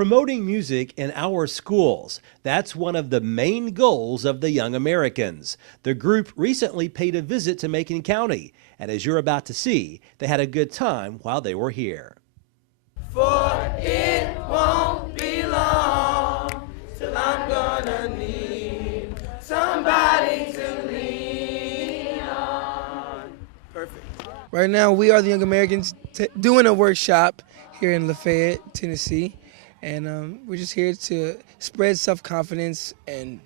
Promoting music in our schools. That's one of the main goals of the Young Americans. The group recently paid a visit to Macon County, and as you're about to see, they had a good time while they were here. For it won't be long till I'm gonna need somebody to lean on. Perfect. Right now, we are the Young Americans doing a workshop here in Lafayette, Tennessee, and we're just here to spread self-confidence and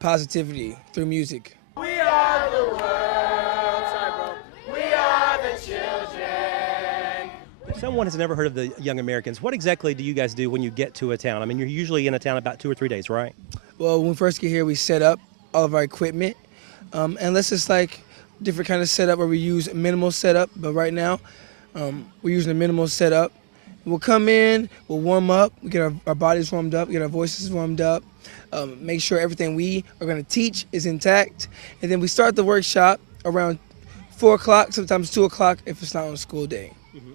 positivity through music. We are the world, sorry bro. We are the children. If someone has never heard of the Young Americans, what exactly do you guys do when you get to a town? I mean, you're usually in a town about 2 or 3 days, right? Well, when we first get here, we set up all of our equipment, and let's just like different kind of setup where we use minimal setup, but right now we're using a minimal setup. We'll come in, we'll warm up, we get our bodies warmed up, get our voices warmed up, make sure everything we are going to teach is intact, and then we start the workshop around 4 o'clock, sometimes 2 o'clock if it's not on a school day. Mm-hmm.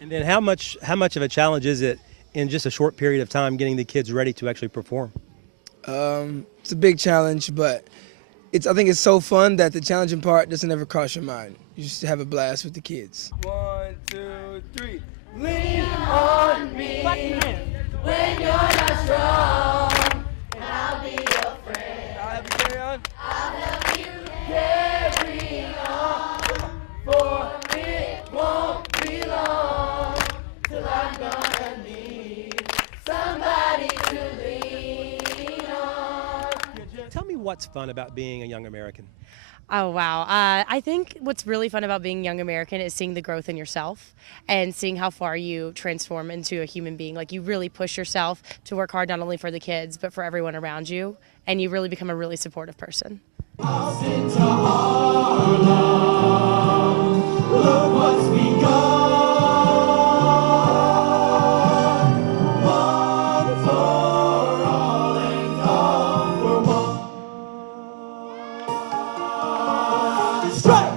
And then how much of a challenge is it in just a short period of time getting the kids ready to actually perform? It's a big challenge, but I think it's so fun that the challenging part doesn't ever cross your mind. You just have a blast with the kids. 1, 2, 3. Lean on me when you're not strong, and I'll be your friend. I'll help you carry on. I'll help you carry on, for it won't be long till I'm gonna need somebody to lean on. Tell me what's fun about being a Young American. Oh, wow. I think what's really fun about being Young American is seeing the growth in yourself and seeing how far you transform into a human being. Like, you really push yourself to work hard not only for the kids, but for everyone around you, and you really become a really supportive person. Look what's begun. One for all and all for one. Strike!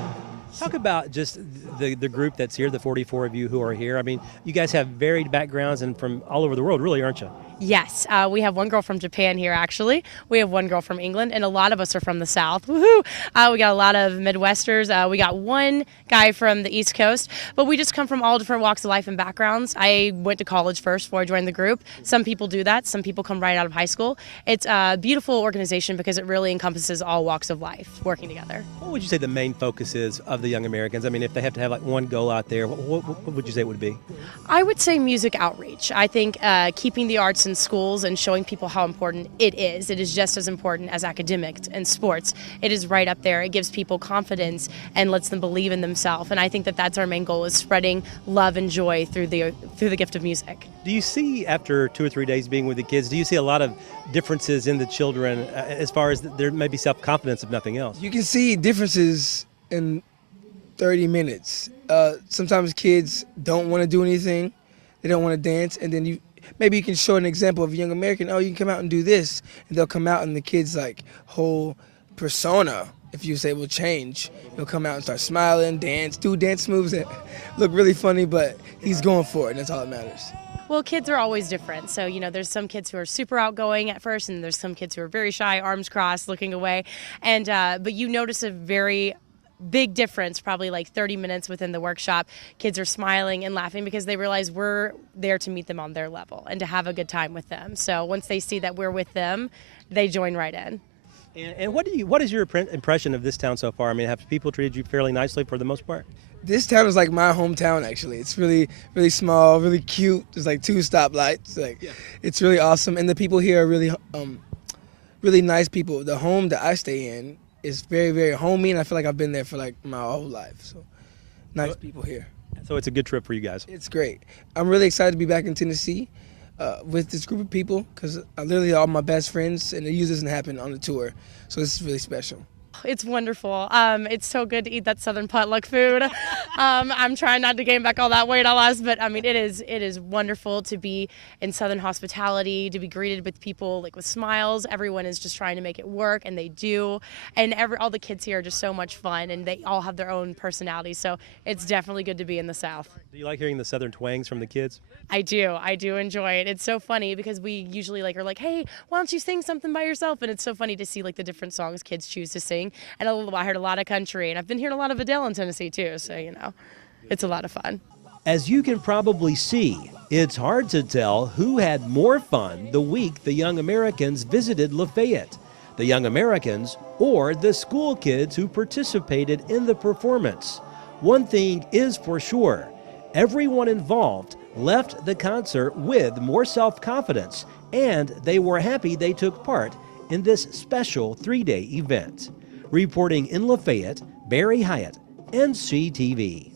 Talk about just the group that's here, the 44 of you who are here. I mean, you guys have varied backgrounds and from all over the world, really, aren't you? Yes, we have one girl from Japan here, actually. We have one girl from England, and a lot of us are from the South. Woohoo! We got a lot of Midwesters. We got one guy from the East Coast, but we just come from all different walks of life and backgrounds. I went to college first before I joined the group. Some people do that. Some people come right out of high school. It's a beautiful organization because it really encompasses all walks of life working together. What would you say the main focus is of the Young Americans? I mean, if they have to have like one goal out there, what would you say it would be? I would say music outreach. I think keeping the arts in schools and showing people how important it is. It is just as important as academics and sports. It is right up there. It gives people confidence and lets them believe in themselves. And I think that that's our main goal, is spreading love and joy through the gift of music. Do you see, after 2 or 3 days being with the kids, do you see a lot of differences in the children as far as there may be self-confidence, if nothing else? You can see differences in 30 minutes. Sometimes kids don't want to do anything. They don't want to dance, and then maybe you can show an example of a Young American. Oh, you can come out and do this, and they'll come out, and the kid's like whole persona, if you say, will change. He'll come out and start smiling, do dance moves that look really funny, but he's going for it, and that's all that matters. Well, kids are always different. So, there's some kids who are super outgoing at first, and there's some kids who are very shy, arms crossed, looking away. And but you notice a very big difference, probably like 30 minutes within the workshop. Kids are smiling and laughing because they realize we're there to meet them on their level and to have a good time with them. So once they see that we're with them, they join right in. And what is your impression of this town so far? I mean, have people treated you fairly nicely for the most part? This town is like my hometown, actually. It's really, really small, really cute. There's like 2 stoplights. It's really awesome, and the people here are really, really nice people. The home that I stay in is very, very homey, and I feel like I've been there for like my whole life. So, nice people here. So it's a good trip for you guys. It's great. I'm really excited to be back in Tennessee with this group of people because literally all my best friends, and it usually doesn't happen on the tour. So this is really special. It's wonderful. It's so good to eat that Southern potluck food. I'm trying not to gain back all that weight I lost, but I mean, it is wonderful to be in Southern hospitality, to be greeted with people like with smiles. Everyone is just trying to make it work, and they do. And all the kids here are just so much fun, and they all have their own personalities. So it's definitely good to be in the South. Do you like hearing the Southern twangs from the kids? I do enjoy it. It's so funny because we usually are like, hey, why don't you sing something by yourself? And it's so funny to see like the different songs kids choose to sing. And I heard a lot of country, and I've been hearing a lot of Adele in Tennessee too. So it's a lot of fun. As you can probably see, it's hard to tell who had more fun the week the Young Americans visited Lafayette, the Young Americans or the school kids who participated in the performance. One thing is for sure, everyone involved left the concert with more self-confidence, and they were happy they took part in this special 3-day event. Reporting in Lafayette, Barry Hyatt, NCTV.